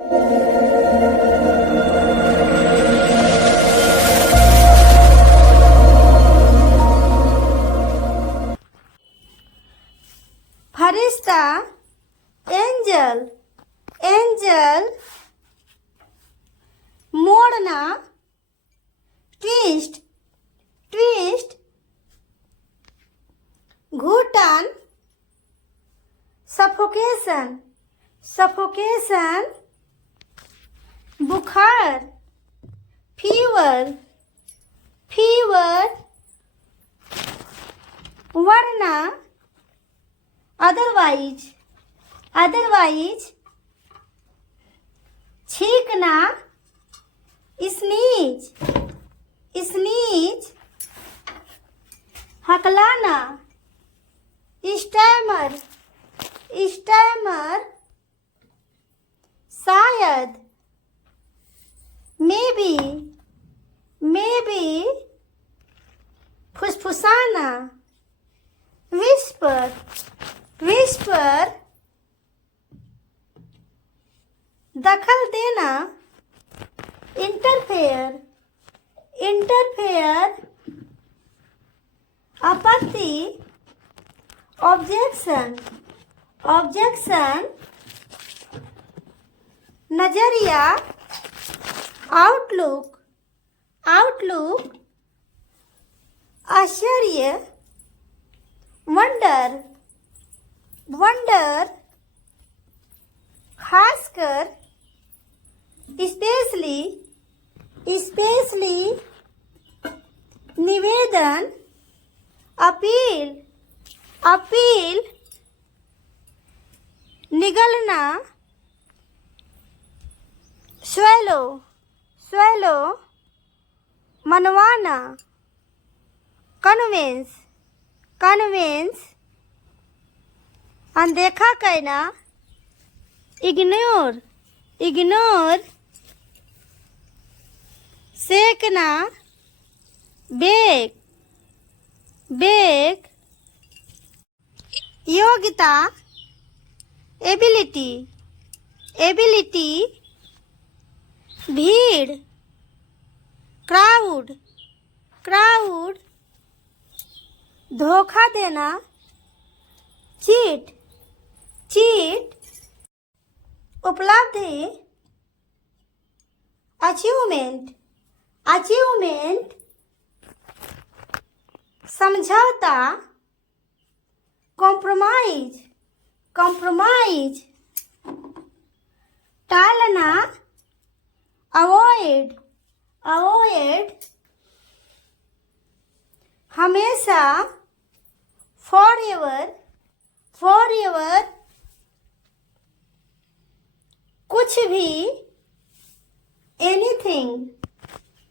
फरिश्ता, angel, angel. मोड़ना, twist, twist. घुटन, suffocation, suffocation. बुखार, फीवर, फीवर। वरना, अदरवाइज, अदरवाइज। छींकना, स्नीज, स्नीज। हकलाना, स्टैमर, स्टैमर। शायद, मेबी, मेबी। फुसफुसाना, विस्पर, विस्पर। दखल देना, इंटरफेयर, इंटरफेयर। आपत्ति, ऑब्जेक्शन, ऑब्जेक्शन। नजरिया, आउटलुक, आउटलुक। आश्चर्य, वंडर, वंडर। खासकर, स्पेशली, स्पेशली। निवेदन, अपील, अपील। निगलना, स्वेलो, स्वेलो। मनवाना, कन्विंस, कन्विंस। अनदेखा करना, इग्नोर, इग्नोर। सेकना, बेक, बेक। योग्यता, एबिलिटी, एबिलिटी। भीड़, क्राउड, क्राउड। धोखा देना, चीट, चीट। उपलब्धि, अचीवमेंट, अचीवमेंट। समझौता, कॉम्प्रोमाइज, कॉम्प्रोमाइज। टालना, अवॉइड, अवॉइड। हमेशा, फॉरएवर, फॉरएवर। कुछ भी, एनीथिंग,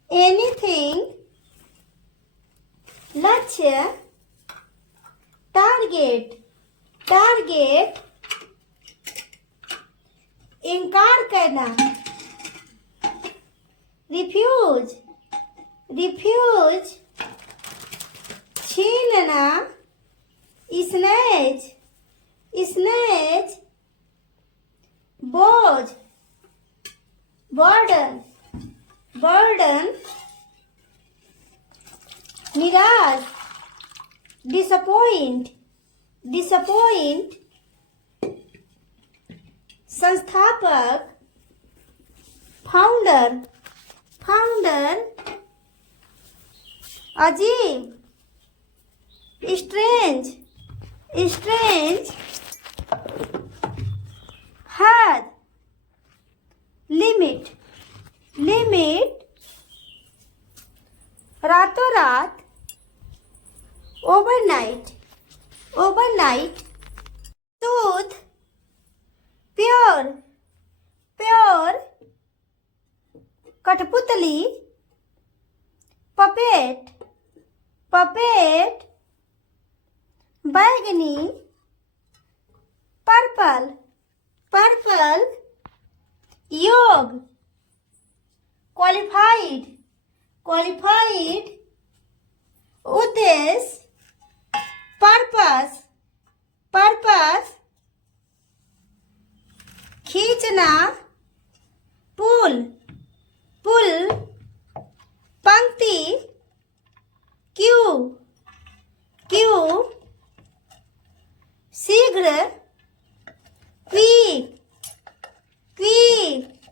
एनीथिंग। लक्ष्य, टारगेट, टारगेट। इनकार करना, रिफ्यूज, रिफ्यूज। छीनना, स्नैच, स्नैच। बोझ, बर्डन, बर्डन। निराश, डिसअपॉइंट, डिसअपॉइंट। संस्थापक, फाउंडर, फाउंडर। अजीब, स्ट्रेंज, स्ट्रेंज। हद, लिमिट, लिमिट। रातों रात, ओवरनाइट, ओवरनाइट। दूध, प्योर, प्योर। कठपुतली, पपेट, पपेट। बैगनी, पर्पल, पर्पल। योग, क्वालिफाइड, क्वालिफाइड। उद्देश्य, पर्पस, पर्पस। खींचना, पुल पुल पंक्ति क्यू क्यू शीघ्र क्विक क्विक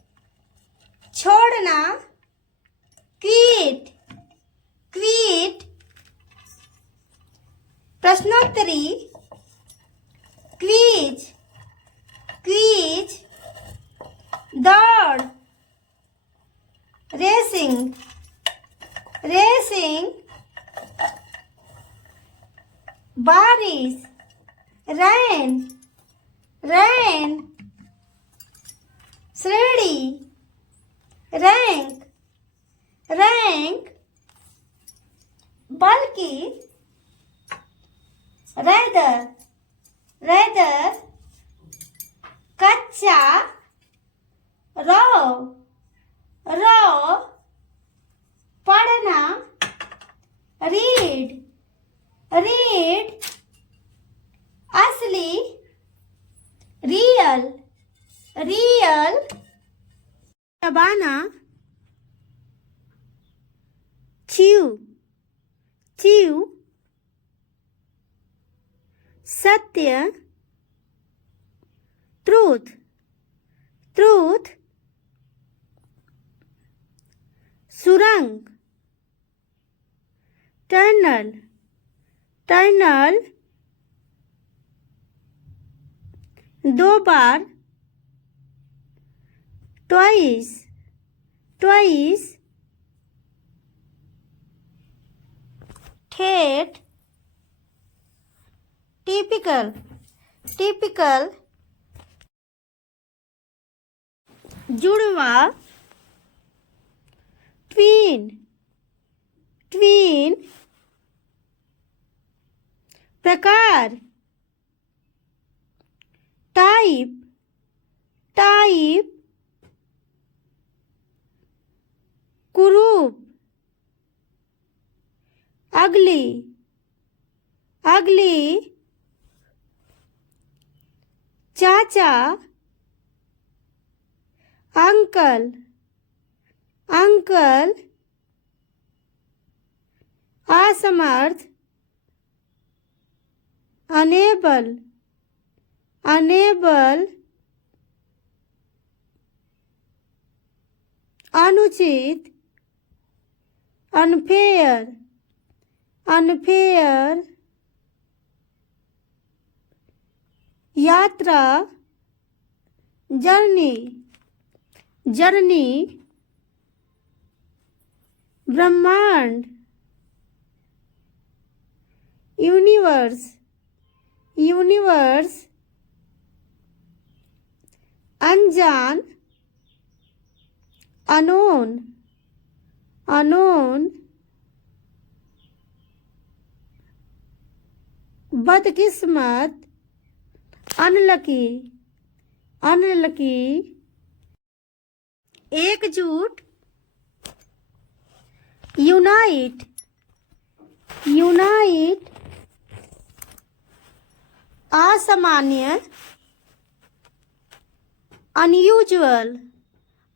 छोड़ना क्विट क्विट प्रश्नोत्तरी क्विज क्विज दौड़ रेसिंग रेसिंग बारिश रैन रैन श्रेणी रैंक रैंक बल्कि रैदर रैदर कच्चा रो रो पढ़ना रीड रीड असली रियल रियल चबाना च्यू च्यू सत्य ट्रूथ ट्रूथ सुरंग टनल टनल दो बार ट्वाइस ट्वाइस ठेठ टिपिकल टिपिकल जुड़वा ट्वीन ट्वीन प्रकार टाइप टाइप कुरूप अगली अगली चाचा अंकल अंकल असमर्थ अनेबल अनेबल अनुचित अनफेयर अनफेयर यात्रा जर्नी जर्नी ब्रह्मांड यूनिवर्स यूनिवर्स अनजान अनोन अनोन बदकिस्मत अनलकी अनलकी एकजुट यूनाइट यूनाइट असामान्य अनयूजुअल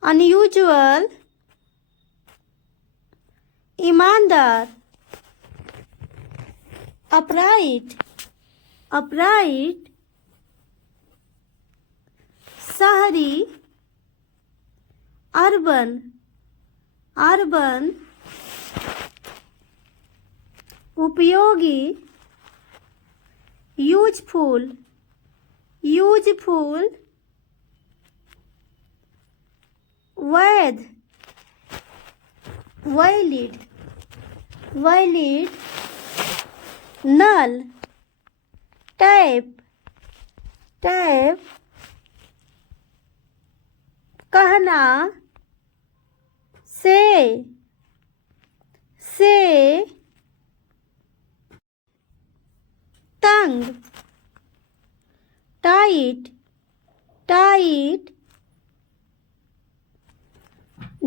अनयूजुअल ईमानदार अपराइट अपराइट शहरी अर्बन अर्बन उपयोगी यूजफुल यूजफुल वैध वैलिड वैलिड नल टैप टैप कहना से तंग टाइट टाइट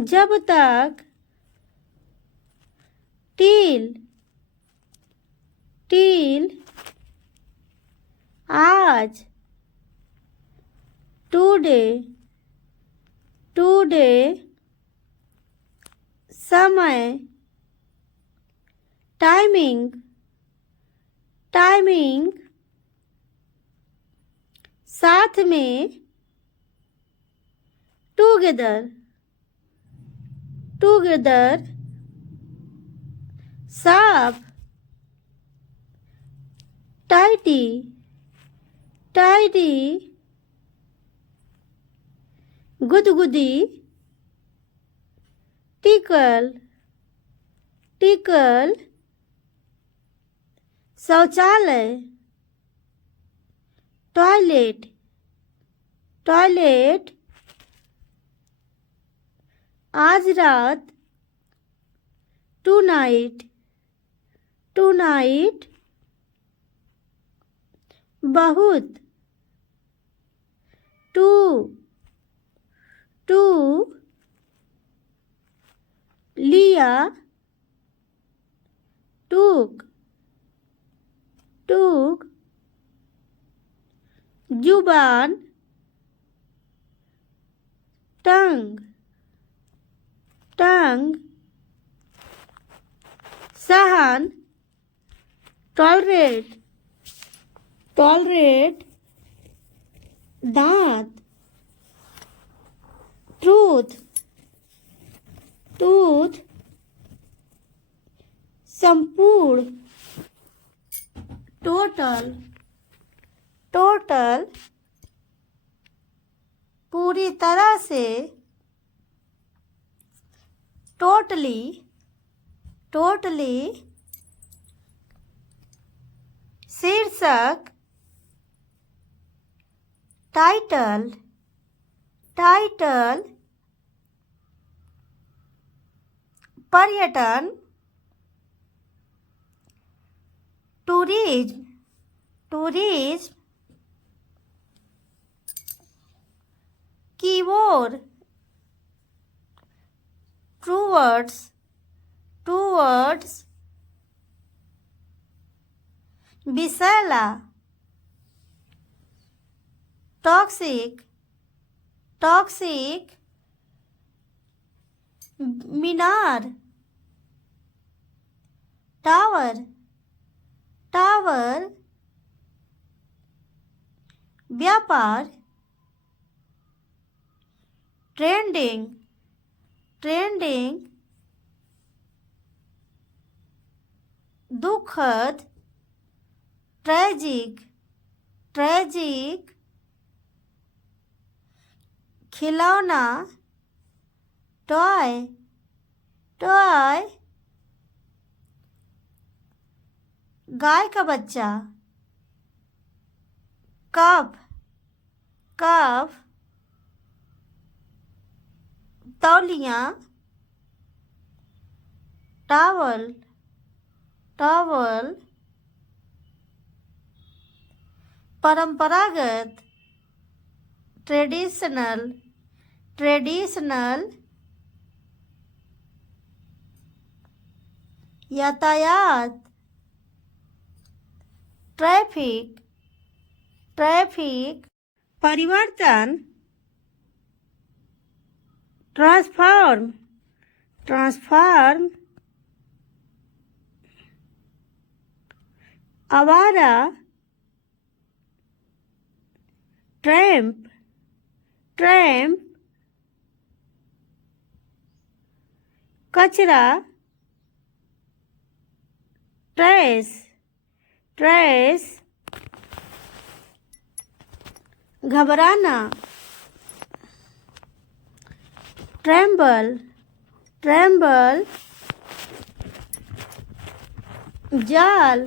जब तक टील टील आज टुडे टुडे, समय, टाइमिंग, टाइमिंग, साथ में, टुगेदर, टुगेदर, साफ, टाइडी, टाइडी, गुदगुदी, टिकल, टिकल, शौचालय, टॉयलेट, टॉयलेट, आज रात, टुनाइट, टुनाइट, बहुत, टू, टू, लिया, टूक, टूक, जुबान, टंग, टंग, सहन, टॉलरेट, टॉलरेट, दांत, ट्रूथ, टूथ, संपूर्ण, टोटल, टोटल, पूरी तरह से, टोटली, टोटली, शीर्षक, टाइटल, टाइटल, पर्यटन, tourism, tourism, keyword, towards, towards, विषैला, टॉक्सिक, टॉक्सिक, मीनार, टावर, टावर, व्यापार, ट्रेंडिंग, ट्रेंडिंग, दुखद, ट्रेजिक, ट्रेजिक, खिलौना, टॉय, टॉय, गाय का बच्चा, कप, कप, तौलिया, टावल, टावल, परंपरागत, ट्रेडिशनल, ट्रेडिशनल, यातायात, ट्रैफिक, ट्रैफिक, परिवर्तन, ट्रांसफॉर्म, ट्रांसफॉर्म, आवारा, ट्रैम्प, ट्रैम्प, कचरा, ट्रेस, ट्रेस, घबराना, ट्रेम्बल, ट्रेम्बल, जाल,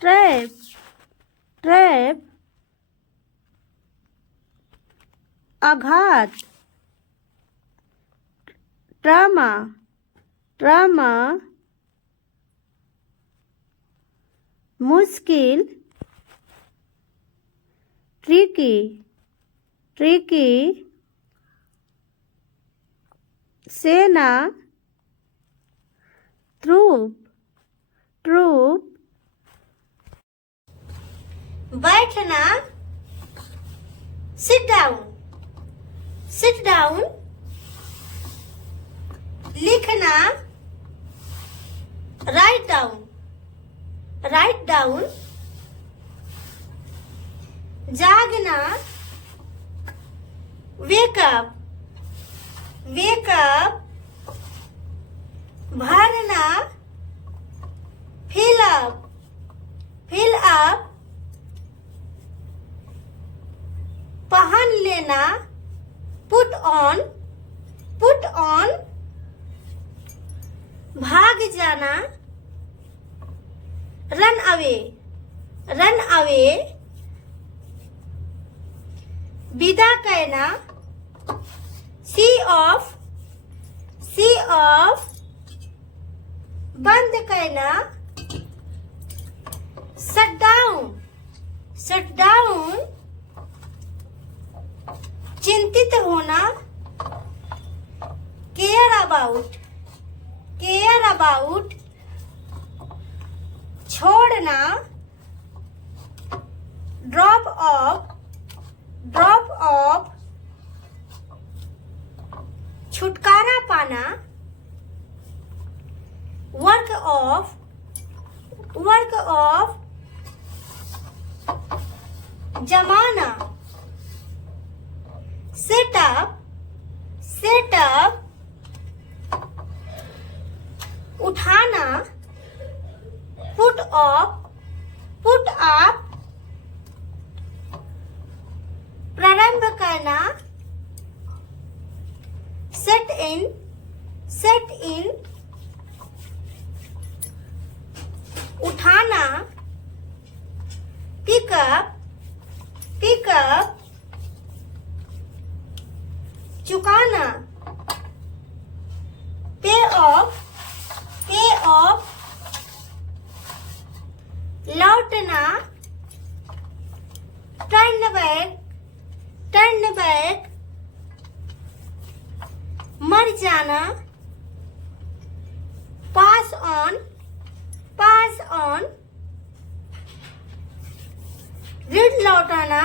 ट्रैप, ट्रैप, आघात, ट्रामा, ट्रामा, मुश्किल, ट्रिकी, ट्रिकी, सेना, ट्रूप, ट्रूप, बैठना, सिट डाउन, Sit down. लिखना. Write down. Write down. जागना. Wake up. Wake up. भरना. Fill up. Fill up. पहन लेना. Put on. Put on. भाग जाना. Run away. Run away. विदा कहना. See off. See off. बंद कहना. Shut down. Shut down. चिंतित होना. Care about. Care about. छोड़ना. Drop off. Drop off. छुटकारा पाना. Work off. Work off. जमाना. Set up. Set up. उठाना. Put up. Put up. प्रारंभ करना. Set in. Set in. उठाना. Pick up. Pick up. चुकाना. Pay off. Pay off. लौटना. Turn back. Turn back. मर जाना. Pass on. Pass on. ऋण लौटाना.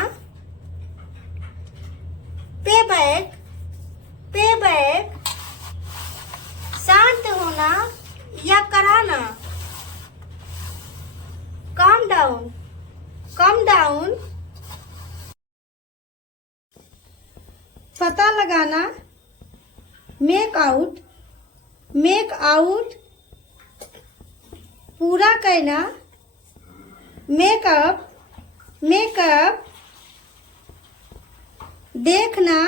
Pay back. Pay back. शांत होना या कराना. Calm down. Calm down. पता लगाना. Make out. Make out. पूरा कहना. Make up. Make up. देखना.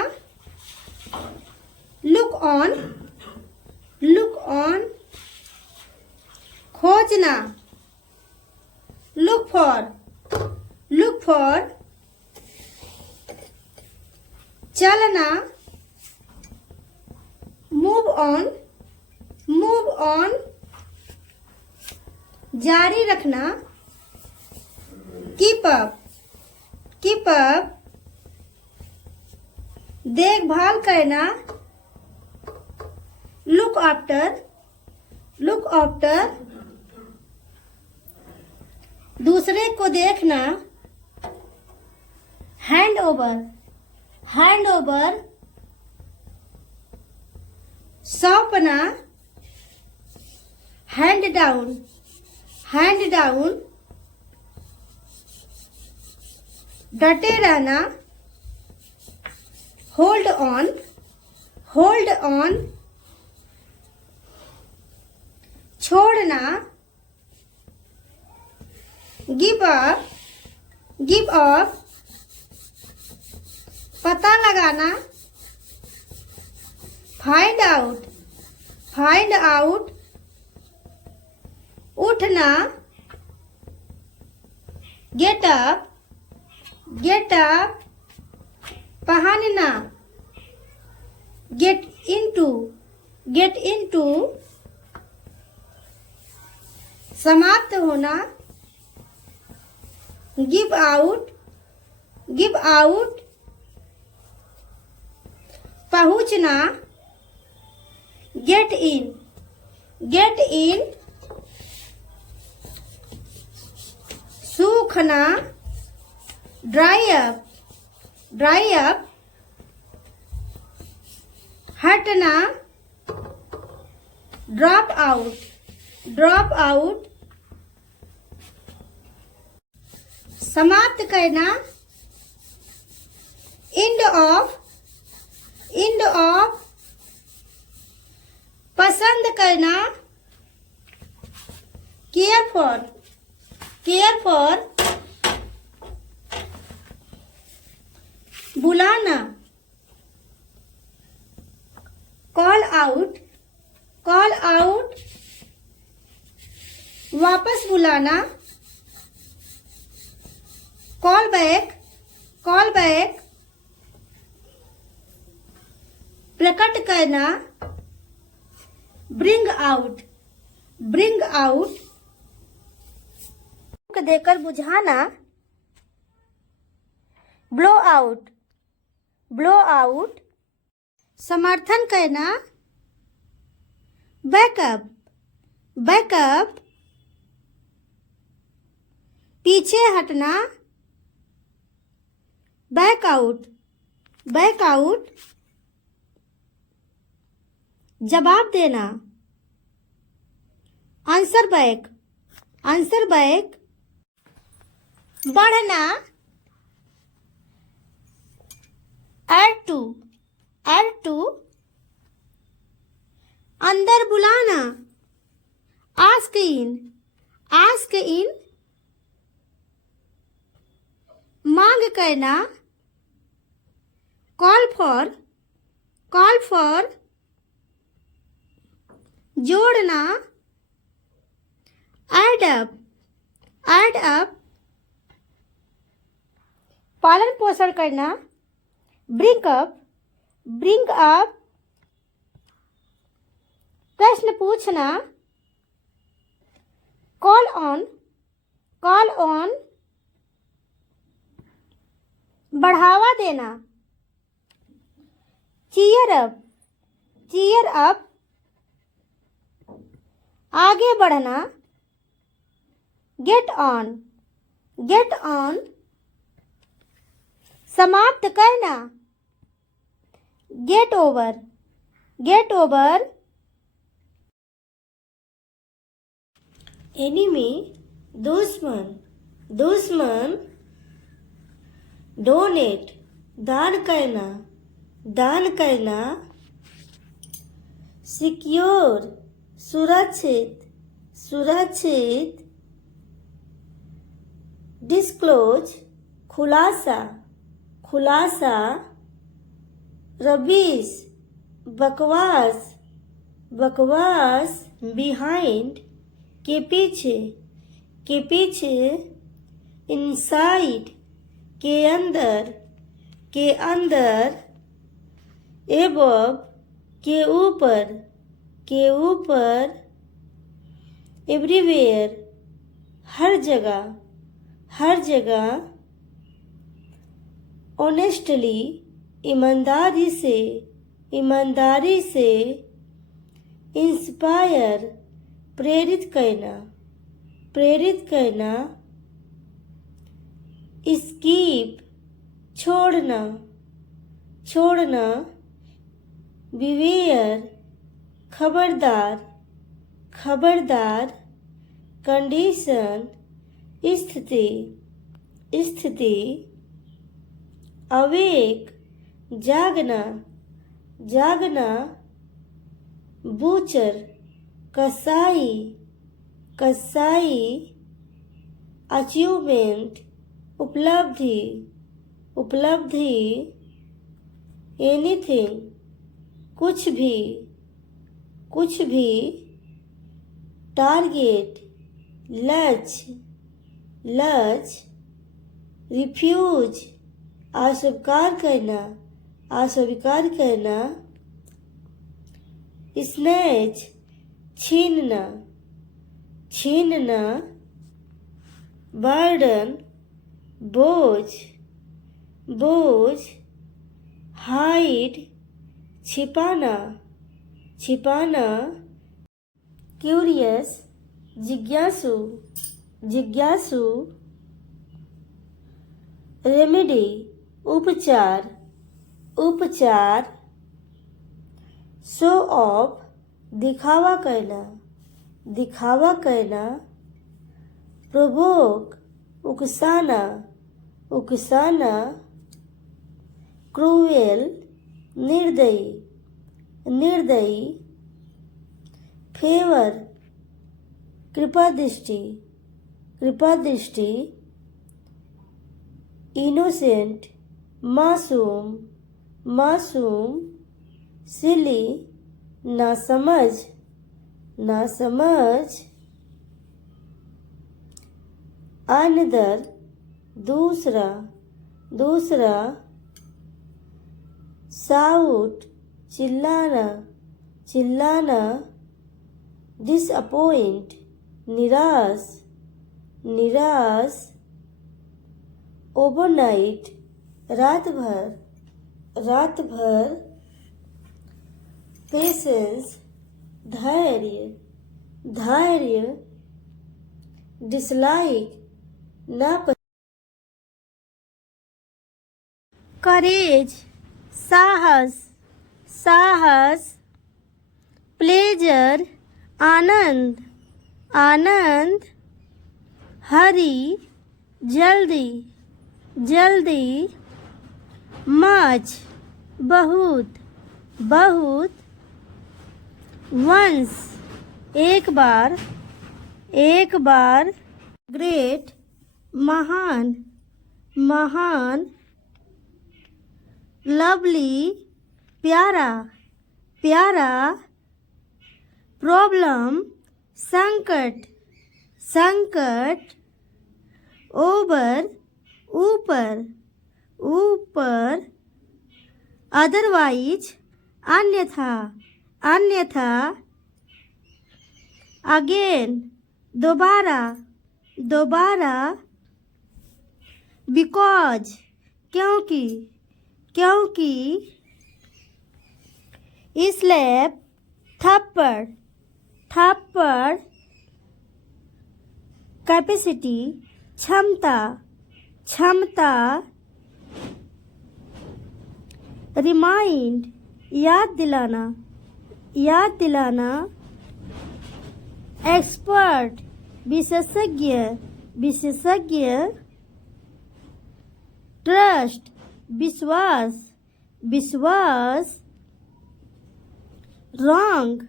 Look on. Look on. खोजना. Look for. Look for. चलना. Move on. Move on. जारी रखना. Keep up. Keep up. देखभाल करना. Look after. Look after. दूसरे को देखना. Hand over. Hand over. सौंपना. Hand down. Hand down. डटे रहना. Hold on. Hold on. छोड़ना. Give up. Give up. पता लगाना. Find out. Find out. उठना. Get up. Get up. पहनना. Get into. Get into. समाप्त होना. Give out. Give out. पहुंचना. Get in. Get in. सूखना. Dry up. Dry up. हटना, drop out, drop out. समाप्त करना, एंड ऑफ, एंड ऑफ। पसंद करना, केयर फॉर, केयर फॉर। बुलाना, कॉल आउट, कॉल आउट। वापस बुलाना, कॉल बैक, कॉल बैक। प्रकट करना, ब्रिंग आउट, ब्रिंग आउट। देकर बुझाना, ब्लो आउट, ब्लो आउट। समर्थन करना, बैकअप, बैकअप। पीछे हटना, बैकआउट, बैकआउट। जवाब देना, आंसर बैक, आंसर बैक। बढ़ना, ऐड टू, ऐड टू। अंदर बुलाना, आस्क इन, आस्क इन। मांग करना, कॉल फॉर, कॉल फॉर। जोड़ना, ऐड अप, ऐड अप। पालन पोषण करना, ब्रिंग अप, ब्रिंग अप। प्रश्न पूछना, कॉल ऑन, कॉल ऑन। बढ़ावा देना, चीयर अप, चीयर अप। आगे बढ़ना, गेट ऑन, गेट ऑन। समाप्त करना, get over, get over. Enemy, दुश्मन, दुश्मन। डोनेट, दान करना, दान करना। सिक्योर, सुरक्षित, सुरक्षित। डिस्क्लोज, खुलासा, खुलासा। रबीश, बकवास, बकवास। बिहाइंड, के पीछे, के पीछे। इनसाइड, के अंदर, के अंदर। एबव, के ऊपर, के ऊपर। एवरीवेयर, हर जगह, हर जगह। ऑनेस्टली, ईमानदारी से, ईमानदारी से। इंस्पायर, प्रेरित करना, प्रेरित करना। स्कीप, छोड़ना, छोड़ना। बिवेयर, खबरदार, खबरदार। कंडीशन, स्थिति, स्थिति। अवेक, जागना, जागना। बूचर, कसाई, कसाई। अचीवमेंट, उपलब्धि, उपलब्धि। एनीथिंग, कुछ भी, कुछ भी। टारगेट, लक्ष्य, लक्ष्य। रिफ्यूज, अस्वीकार करना, अस्वीकार करना। स्नैच, छीनना, छीनना। बर्डन, बोझ, बोझ। हाइड, छिपाना, छिपाना। क्यूरियस, जिज्ञासु, जिज्ञासु। रेमेडी, उपचार, उपचार। शो ऑफ दिखावा करना, दिखावा करना। प्रोवोक उकसाना, उकसाना। क्रूएल निर्दयी, निर्दयी। फेवर कृपा दृष्टि, कृपा दृष्टि। इनोसेंट मासूम, मासूम। सिली नासमझ, नासमझ। अनदर दूसरा, दूसरा। साउट चिल्लाना, चिल्लाना। डिसअपॉइंट निराश, निराश। ओवरनाइट रात भर, रात भर। पेशेंस धैर्य, धैर्य। डिसलाइक नापसंद। करेज साहस, साहस। प्लेजर आनंद, आनंद। हरी जल्दी, जल्दी। मच बहुत, बहुत। वंस एक बार, एक बार। ग्रेट महान, महान। लवली प्यारा, प्यारा। प्रॉब्लम संकट, संकट। ओवर ऊपर, ऊपर। अदरवाइज अन्यथा, अन्यथा। अगेन दोबारा, दोबारा। बिकॉज क्योंकि, क्योंकि। स्लैप थप्पड़, थप्पड़। कैपेसिटी क्षमता, क्षमता। रिमाइंड याद दिलाना, याद दिलाना। एक्सपर्ट विशेषज्ञ, विशेषज्ञ। ट्रस्ट विश्वास, विश्वास। रॉन्ग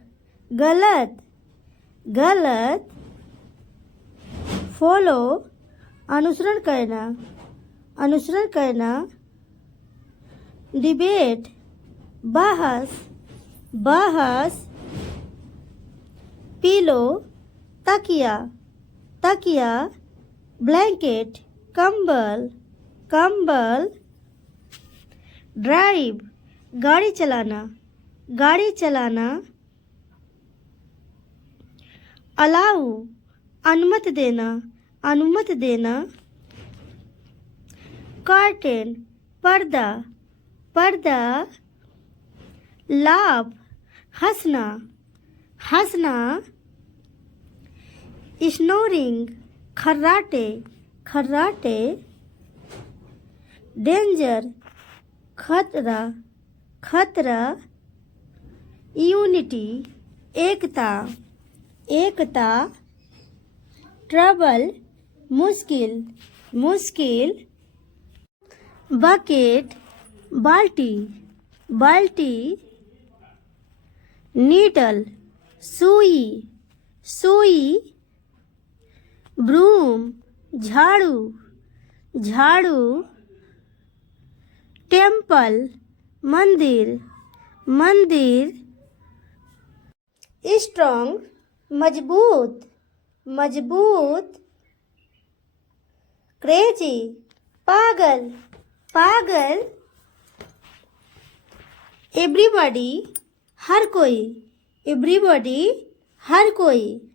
गलत, गलत। फॉलो अनुसरण करना, अनुसरण करना। डिबेट बहस, बहस। पिलो तकिया, तकिया। ब्लैंकेट कंबल, कंबल। ड्राइव गाड़ी चलाना, गाड़ी चलाना। अलाउ अनुमति देना, अनुमति देना। कर्टेन पर्दा, पर्दा। लाभ हंसना, हंसना। स्नोरिंग खर्राटे, खर्राटे। डेंजर खतरा, खतरा। यूनिटी एकता, एकता। ट्रबल मुश्किल, मुश्किल। बकेट बाल्टी, बाल्टी। नीडल सुई, सुई। ब्रूम झाड़ू, झाड़ू। टेम्पल मंदिर, मंदिर। स्ट्रॉन्ग मजबूत, मजबूत। क्रेजी पागल, पागल। एवरीबॉडी हर कोई, एवरीबॉडी हर कोई।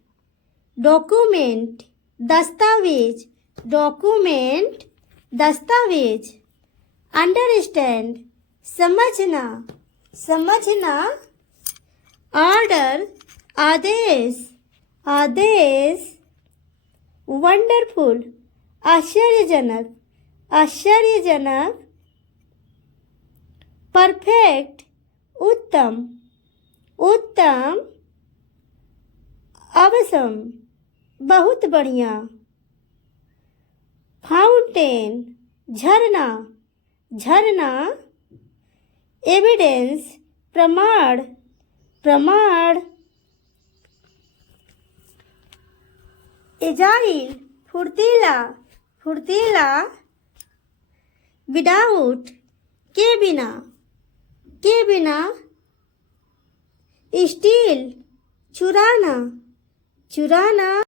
डॉक्यूमेंट दस्तावेज, डॉक्यूमेंट दस्तावेज। अंडरस्टैंड समझना, समझना। ऑर्डर आदेश, आदेश। वंडरफुल आश्चर्यजनक, आश्चर्यजनक। परफेक्ट उत्तम, उत्तम, अवसम, बहुत बढ़िया। फाउंटेन, झरना, झरना। एविडेंस, प्रमाण, प्रमाण। एजाइल, फुर्तीला, फुर्तीला। विदाउट, के बिना, के बिना। स्टील, चुराना, चुराना।